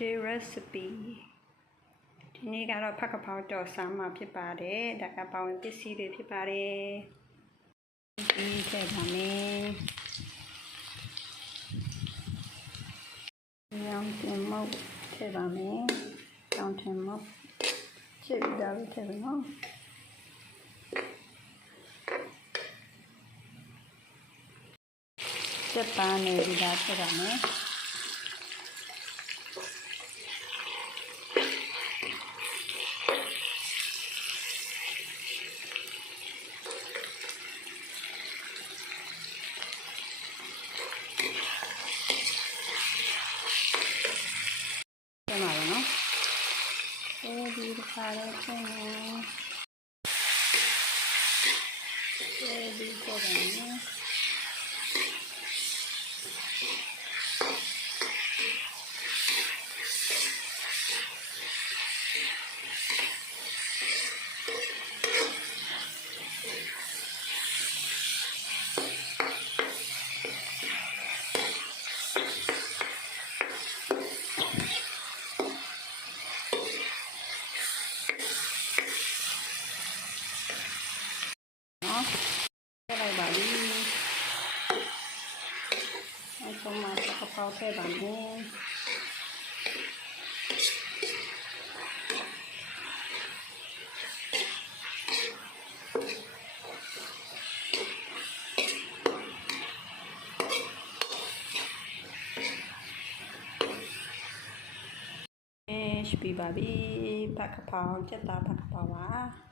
Today recipe ဒီနေ့ကတော့ဖက်ကဖောက်တော်စားမှာဖြစ်ပါတယ်ဒါကပါဝင်ပစ္စည်းတွေဖြစ်ပါတယ်ဒီထည့်ပါမယ်ရောင်တင်မုတ်ထည့်ပါမယ်ရောင်တင်မုတ်ချစ်ဒါလေးထည့်ပါနော်စက်ပန်းနဲ့ဒီဒါထည့်ပါမယ်ဒီခါလေးထည့်မယ်ဒီထည့်ပါမယ်လိုက်ပါပြီအဆုံးမှာပကပောက်ထည့်ပါမယ်ရှိပြီပါပြီပကပောက်ချက်သားပကပောက်ပါ